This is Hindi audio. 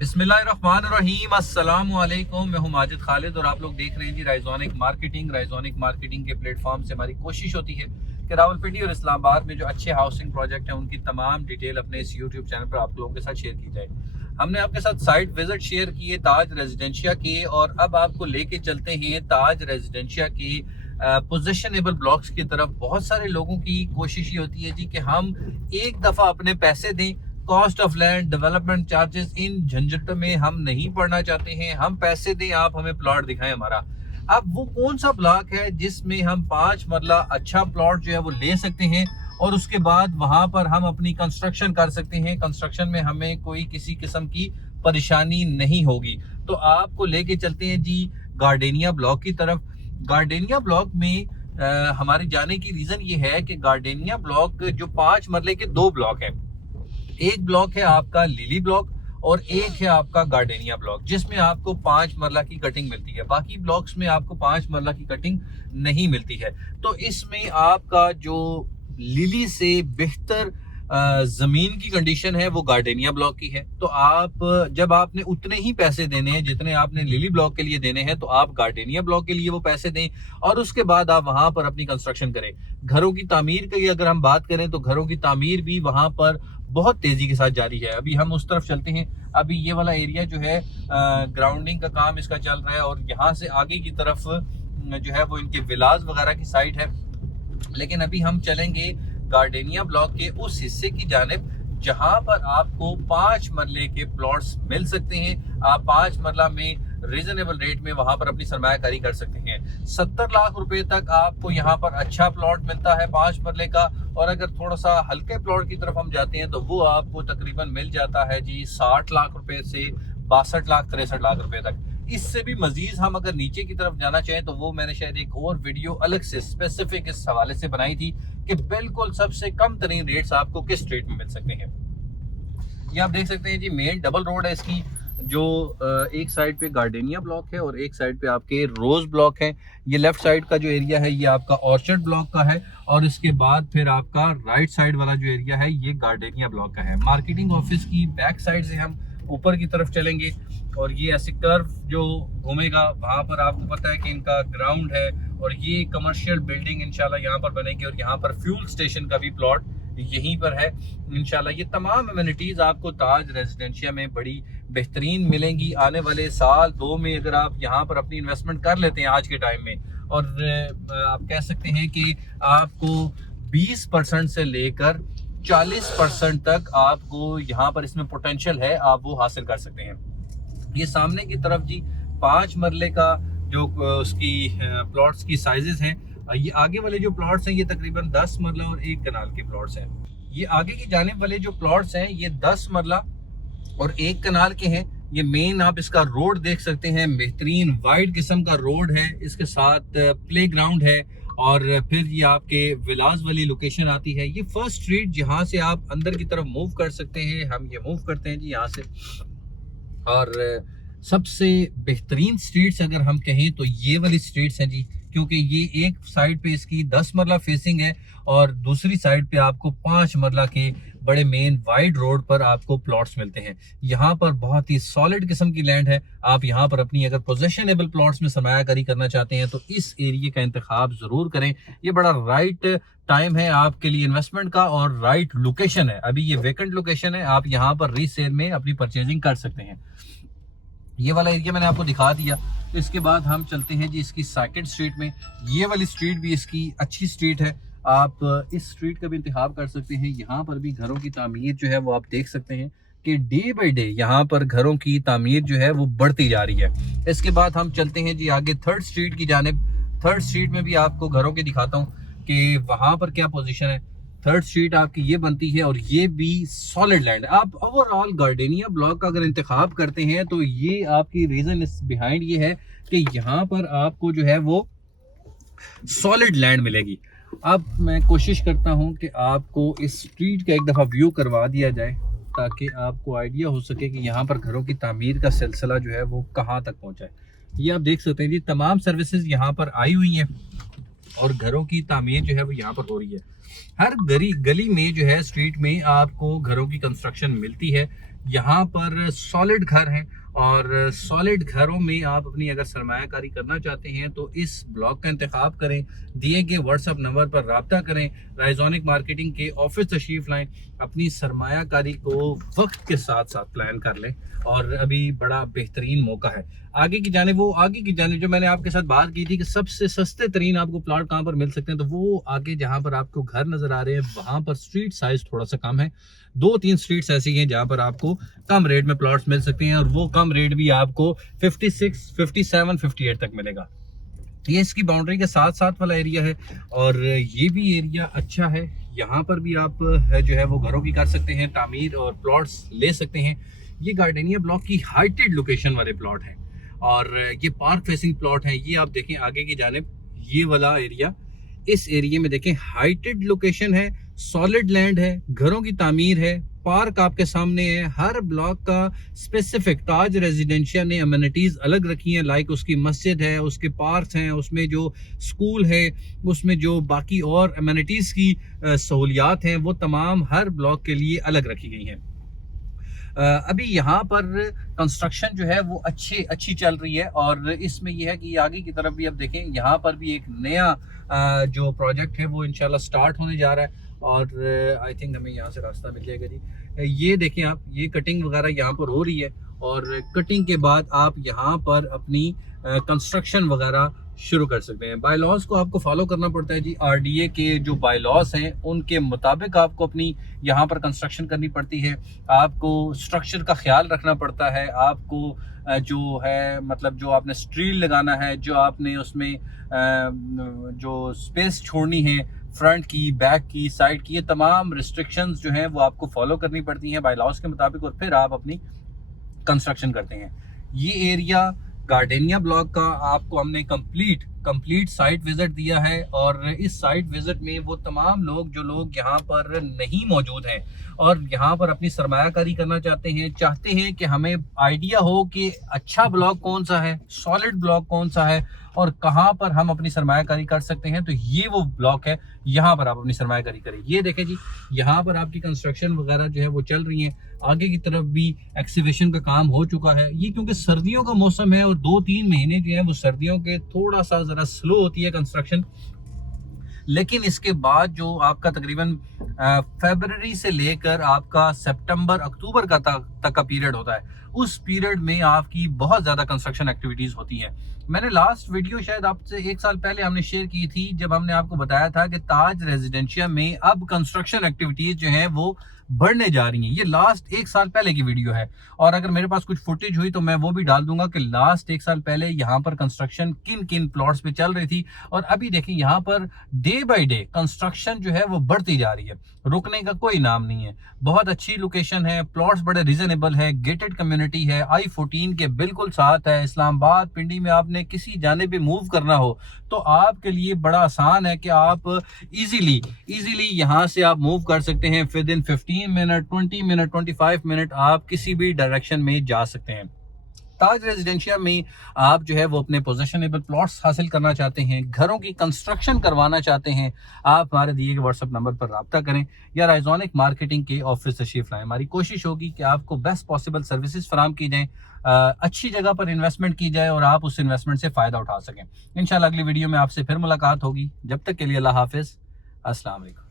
बिस्मिल्लाहिर्रहमानिर्रहीम, अस्सलाम वालेकुम। मैं हूं माजिद खालिद और आप लोग देख रहे हैं जी राइजोनिक मार्केटिंग। राइजोनिक मार्केटिंग के प्लेटफॉर्म से हमारी कोशिश होती है कि रावलपिंडी और इस्लामाबाद में जो अच्छे हाउसिंग प्रोजेक्ट हैं उनकी तमाम डिटेल अपने इस यूट्यूब चैनल पर आप लोगों के साथ शेयर की जाए। हमने आपके साथ साइट विजिट शेयर किए ताज रेजिडेंशिया के, और अब आपको लेके चलते हैं ताज रेजिडेंशिया की पोजीशनेबल ब्लॉक्स की तरफ। बहुत सारे लोगों की कोशिश ये होती है जी कि हम एक दफ़ा अपने पैसे दें, cost of land, development charges, इन झंझटों में हम नहीं पड़ना चाहते हैं। हम पैसे दें, आप हमें प्लॉट दिखाएं हमारा। अब वो कौन सा ब्लॉक है जिसमें हम 5 मरला अच्छा प्लॉट जो है वो ले सकते हैं और उसके बाद वहां पर हम अपनी कंस्ट्रक्शन कर सकते हैं। कंस्ट्रक्शन में हमें कोई किसी किस्म की परेशानी नहीं होगी। तो आपको लेके चलते हैं जी गार्डेनिया ब्लॉक की तरफ। गार्डेनिया ब्लॉक में हमारे जाने की रीजन ये है कि गार्डेनिया ब्लॉक जो 5 मरले के 2 ब्लॉक है। एक ब्लॉक है आपका लिली ब्लॉक और एक है आपका गार्डेनिया ब्लॉक, जिसमें आपको 5 मरला की कटिंग मिलती है। बाकी ब्लॉक्स में आपको 5 मरला की कटिंग नहीं मिलती है। तो इसमें आपका जो लिली से बेहतर जमीन की कंडीशन है वो गार्डेनिया ब्लॉक की है। तो आप जब आपने उतने ही पैसे देने हैं जितने आपने लिली ब्लॉक के लिए देने हैं, तो आप गार्डेनिया ब्लॉक के लिए वो पैसे दें और उसके बाद आप वहां पर अपनी कंस्ट्रक्शन करें। घरों की तामीर की अगर हम बात करें तो घरों की तामीर भी वहां पर बहुत तेजी के साथ जारी है। अभी हम उस तरफ चलते हैं। अभी ये वाला एरिया जो है ग्राउंडिंग का काम इसका चल रहा है और यहाँ से आगे की तरफ जो है वो इनके विलाज वगैरह की साइट है। लेकिन अभी हम चलेंगे गार्डेनिया ब्लॉक के उस हिस्से की जानिब जहां पर आपको 5 मरले के प्लॉट्स मिल सकते हैं। आप 5 मरला में रीजनेबल रेट में वहां पर अपनी सरमायाकारी कर सकते हैं। 70 लाख रुपए तक आपको यहाँ पर अच्छा प्लॉट मिलता है 5 मरले का, और अगर थोड़ा सा हल्के प्लॉट की तरफ हम जाते हैं तो वो आपको तकरीबन मिल जाता है जी 60 लाख रुपए से 62 लाख 63 लाख रुपए तक। इससे भी मजीद हम अगर नीचे की तरफ जाना चाहें तो वो मैंने शायद एक और वीडियो अलग से स्पेसिफिक इस हवाले से बनाई थी कि बिल्कुल सबसे कम तरीन रेट्स आपको किस रेट में मिल सकते हैं। ये आप देख सकते हैं जी मेन डबल रोड है इसकी, जो एक साइड पे गार्डेनिया ब्लॉक है और एक साइड पे आपके रोज ब्लॉक है। ये लेफ्ट साइड का जो एरिया है ये आपका ऑर्चर्ड ब्लॉक का है और इसके बाद फिर आपका राइट साइड वाला जो एरिया है ये गार्डेनिया ब्लॉक का है। मार्केटिंग ऑफिस की बैक साइड से हम ऊपर की तरफ चलेंगे और ये ऐसे कर्व जो घूमेगा वहां पर आपको पता है कि इनका ग्राउंड है और ये कमर्शियल बिल्डिंग इंशाल्लाह यहाँ पर बनेगी और यहाँ पर फ्यूल स्टेशन का भी प्लॉट यहीं पर है इंशाल्लाह। ये तमाम अमेनिटीज आपको ताज रेजिडेंशिया में बड़ी बेहतरीन मिलेंगी। आने वाले साल 2 में अगर आप यहाँ पर अपनी इन्वेस्टमेंट कर लेते हैं आज के टाइम में, और आप कह सकते हैं कि आपको 20% से लेकर 40% तक आपको यहाँ पर इसमें पोटेंशियल है, आप वो हासिल कर सकते हैं। ये सामने की तरफ जी 5 मरले का जो उसकी प्लॉट्स की साइजेस हैं, ये आगे वाले जो प्लॉट्स हैं ये तकरीबन 10 मरला और 1 कनाल के प्लॉट्स हैं। ये आगे की जानिब वाले जो प्लॉट्स हैं ये 10 मरला और 1 कनाल के हैं। ये मेन आप इसका रोड देख सकते हैं, बेहतरीन वाइड किस्म का रोड है, इसके साथ प्ले ग्राउंड है और फिर ये आपके विलास वाली लोकेशन आती है। ये फर्स्ट स्ट्रीट जहाँ से आप अंदर की तरफ मूव कर सकते हैं, हम ये मूव करते हैं जी यहाँ से। और सबसे बेहतरीन स्ट्रीट्स अगर हम कहें तो ये वाली स्ट्रीट्स हैं जी, क्योंकि ये एक साइड पे इसकी 10 मरला फेसिंग है और दूसरी साइड पे आपको 5 मरला के बड़े मेन वाइड रोड पर आपको प्लॉट्स मिलते हैं। यहाँ पर बहुत ही सॉलिड किस्म की लैंड है। आप यहाँ पर अपनी अगर पोजेशनेबल प्लॉट्स में सरमायाकारी करना चाहते हैं तो इस एरिया का इंतखाब जरूर करें। ये बड़ा राइट टाइम है आपके लिए इन्वेस्टमेंट का और राइट लोकेशन है। अभी ये वेकेंट लोकेशन है, आप यहाँ पर रीसेल में अपनी परचेजिंग कर सकते हैं। ये वाला एरिया मैंने आपको दिखा दिया। इसके बाद हम चलते हैं जी इसकी सेकंड स्ट्रीट में। ये वाली स्ट्रीट भी इसकी अच्छी स्ट्रीट है, आप इस स्ट्रीट का भी इंतखाब कर सकते हैं। यहाँ पर भी घरों की तामीर जो है वो आप देख सकते हैं कि डे बाई डे यहाँ पर घरों की तामीर जो है वो बढ़ती जा रही है। इसके बाद हम चलते हैं जी आगे थर्ड स्ट्रीट की जानिब। थर्ड स्ट्रीट में भी आपको घरों के दिखाता हूँ कि वहाँ पर क्या पोजीशन है। थर्ड स्ट्रीट आपकी ये बनती है और ये भी सॉलिड लैंड। आप ओवरऑल गार्डेनिया ब्लॉक का अगर इंतखाब करते हैं तो ये आपकी रीजन बिहाइंड ये है कि यहाँ पर आपको जो है वो सॉलिड लैंड मिलेगी। अब मैं कोशिश करता हूँ कि आपको इस स्ट्रीट का एक दफ़ा व्यू करवा दिया जाए ताकि आपको आइडिया हो सके कि यहाँ पर घरों की तामीर का सिलसिला जो है वो कहाँ तक पहुँचा है। ये आप देख सकते हैं जी तमाम सर्विसेज यहाँ पर आई हुई हैं और घरों की तामीर जो है वो यहाँ पर हो रही है। हर गली में जो है स्ट्रीट में आपको घरों की कंस्ट्रक्शन मिलती है। यहाँ पर सॉलिड घर हैं और सॉलिड घरों में आप अपनी अगर सरमायाकारी करना चाहते हैं तो इस ब्लॉक का इंतखाब करें। दिए गए व्हाट्सअप नंबर पर राब्ता करें, राइजोनिक मार्केटिंग के ऑफिस तशरीफ लाएं, अपनी सरमायाकारी को वक्त के साथ साथ प्लान कर लें और अभी बड़ा बेहतरीन मौका है। आगे की जाने जो मैंने आपके साथ बात की थी कि सबसे सस्ते तरीन आपको प्लॉट कहाँ पर मिल सकते हैं, तो वो आगे जहाँ पर आपको घर नजर आ रहे हैं वहां पर स्ट्रीट साइज थोड़ा सा कम है। 2-3 स्ट्रीट्स ऐसी हैं जहाँ पर आपको कम रेट में प्लॉट्स मिल सकते हैं और वो कम रेट भी आपको 56, 57, 58 तक मिलेगा। ये इसकी बाउंड्री के साथ साथ वाला एरिया है और ये भी एरिया अच्छा है। यहाँ पर भी आप जो है वो घरों की कर सकते हैं तामीर और प्लॉट्स ले सकते हैं। ये गार्डनिया ब्लॉक की हाइटेड लोकेशन वाले प्लॉट हैं और ये पार्क फेसिंग प्लॉट है। ये आप देखें आगे की जानिब, ये वाला एरिया, इस एरिया में देखें हाइटेड लोकेशन है, सॉलिड लैंड है, घरों की तामीर है, पार्क आपके सामने है। हर ब्लॉक का स्पेसिफिक ताज रेजिडेंशिया ने अमेनिटीज अलग रखी हैं, लाइक उसकी मस्जिद है, उसके पार्क्स हैं, उसमें जो स्कूल है, उसमें जो बाकी और अमेनिटीज की सहूलियात हैं वो तमाम हर ब्लॉक के लिए अलग रखी गई हैं। अभी यहाँ पर कंस्ट्रक्शन जो है वो अच्छी चल रही है और इसमें यह है कि आगे की तरफ भी अब देखें, यहाँ पर भी एक नया जो प्रोजेक्ट है वो इंशाल्लाह स्टार्ट होने जा रहा है और आई थिंक हमें यहाँ से रास्ता मिल जाएगा जी। ये देखें आप, ये कटिंग वगैरह यहाँ पर हो रही है और कटिंग के बाद आप यहाँ पर अपनी कंस्ट्रक्शन वगैरह शुरू कर सकते हैं। बाय लॉज को आपको फॉलो करना पड़ता है जी। आरडीए के जो बाय लॉज हैं उनके मुताबिक आपको अपनी यहाँ पर कंस्ट्रक्शन करनी पड़ती है। आपको स्ट्रक्चर का ख्याल रखना पड़ता है, आपको जो है मतलब जो आपने स्टील लगाना है, जो आपने उसमें जो स्पेस छोड़नी है फ्रंट की, बैक की, साइड की, ये तमाम रिस्ट्रिक्शंस जो हैं वो आपको फॉलो करनी पड़ती हैं बाय लॉज के मुताबिक और फिर आप अपनी कंस्ट्रक्शन करते हैं। ये एरिया गार्डनिया ब्लॉक का आपको हमने कंप्लीट साइट विजिट दिया है और इस साइट विजिट में वो तमाम लोग जो लोग यहाँ पर नहीं मौजूद हैं और यहाँ पर अपनी सरमायाकारी करना चाहते हैं कि हमें आइडिया हो कि अच्छा ब्लॉक कौन सा है, सॉलिड ब्लॉक कौन सा है और कहाँ पर हम अपनी सरमायाकारी कर सकते हैं, तो ये वो ब्लॉक है, यहाँ पर आप अपनी सरमायाकारी करें। ये देखें जी, यहाँ पर आपकी कंस्ट्रक्शन वगैरह जो है वो चल रही है। आगे की तरफ भी एक्सीवेशन का काम हो चुका है। ये क्योंकि सर्दियों का मौसम है और 2-3 महीने जो है वो सर्दियों के थोड़ा सा जरा स्लो होती है कंस्ट्रक्शन, लेकिन इसके बाद जो आपका तकरीबन फरवरी से लेकर आपका सितंबर अक्टूबर का तक का पीरियड होता है, उस पीरियड में आपकी बहुत ज़्यादा कंस्ट्रक्शन एक्टिविटीज़ होती हैं। मैंने लास्ट वीडियो शायद आपसे 1 साल पहले हमने शेयर की थी जब हमने आपको बताया था कि ताज रेजिडेंशिया में अब कंस्ट्रक्शन एक्टिविटीज़ जो हैं वो बढ़ने जा रही हैं। ये लास्ट 1 साल पहले की वीडियो है और अगर मेरे पास कुछ फुटेज हुई तो मैं वो भी डाल दूंगा कि लास्ट 1 साल पहले यहाँ पर कंस्ट्रक्शन किन किन प्लॉट्स पे चल रही थी और अभी देखिए यहाँ per day by day construction जो है वो बढ़ती जा रही है, रुकने का कोई नाम नहीं है। बहुत अच्छी लोकेशन है, प्लॉट्स बड़े रीजनेबल है, गेटेड कम्युनिटी है, I-14 के बिल्कुल साथ है। इस्लामाबाद पिंडी में आपने किसी जाने पे मूव करना हो तो आपके लिए बड़ा आसान है कि आप इजीली यहाँ से आप मूव कर सकते हैं। With in 15 minute, 20 minute, 25 minute आप किसी भी डायरेक्शन में जा सकते हैं। ताज रेजिडेंशिया में आप जो है वो अपने पोजेशनेबल प्लॉट्स हासिल करना चाहते हैं, घरों की कंस्ट्रक्शन करवाना चाहते हैं, आप हमारे दिए गए व्हाट्सएप नंबर पर राब्ता करें या राइजोनिक मार्केटिंग के ऑफिस तशरीफ लाएं। हमारी कोशिश होगी कि आपको बेस्ट पॉसिबल सर्विसेज फराम की जाएं, अच्छी जगह पर इन्वेस्टमेंट की जाए और आप उस इन्वेस्टमेंट से फ़ायदा उठा सकें। इंशाल्लाह अगली वीडियो में आपसे फिर मुलाकात होगी। जब तक के लिए अल्लाह हाफिज़, अस्सलाम वालेकुम।